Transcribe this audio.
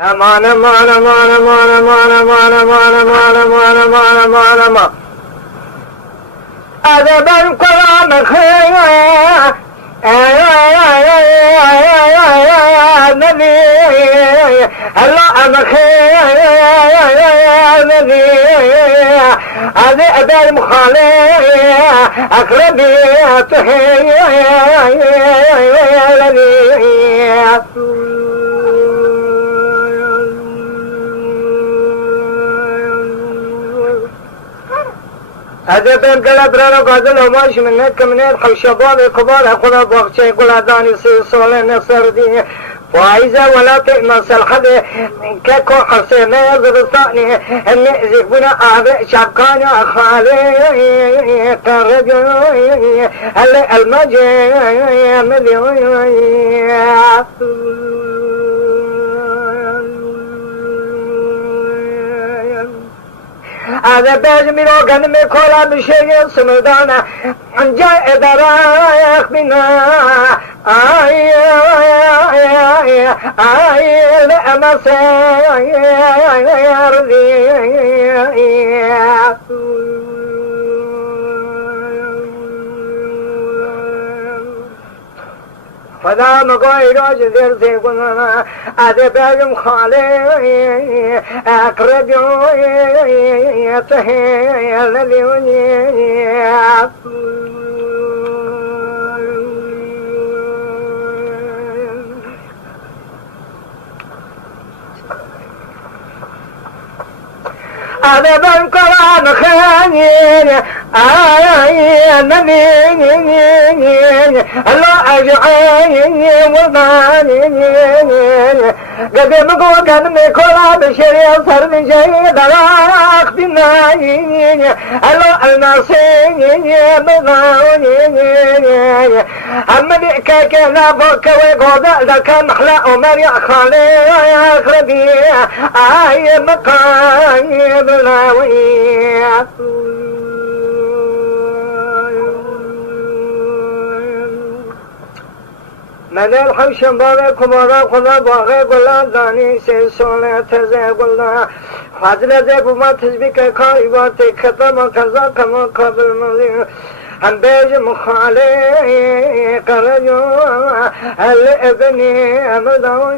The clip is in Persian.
امان امان امان امان امان امان امان امان امان امان امان امان ادب القرآن خير نبي الله مخير نبي هذا ادب المخالف اقربي تحيي هذا بين قلب رانا قادل وماش منك منين خلشبان الكبار أخونا بوقتي كل داني سيسولين سردي فايزة ولا تئمس الحد كاكو حسينا زرطاني اني زيبنا آبئ شبكاني خالي كرجو هل المجي مليون هذا باج من وقن مكولا بشيء سمدانا جاء درايخ بنا لأما سير فدا مقوي روج ذر سيقولنا هذا باجم خالي أقرب يتهي الذي هذا بالقرآن خير النبي الله أجعاني وضعني قدم قوة مكولا بشري صار بشيء دراخ بناي الله الناصيني بضاوني أما بيكا كنا بوكا ويقوضا لك محلا ومريع خالي أخربي آي مقاي بلاوي من الحوش بارك مبارك خدا باغي قلا داني سيسولة تزي قلا فاضل زي بما تزبيك كايباتي ختم كذا كما قبل مليون هم بيج مخالي قرجو هل ابني امدو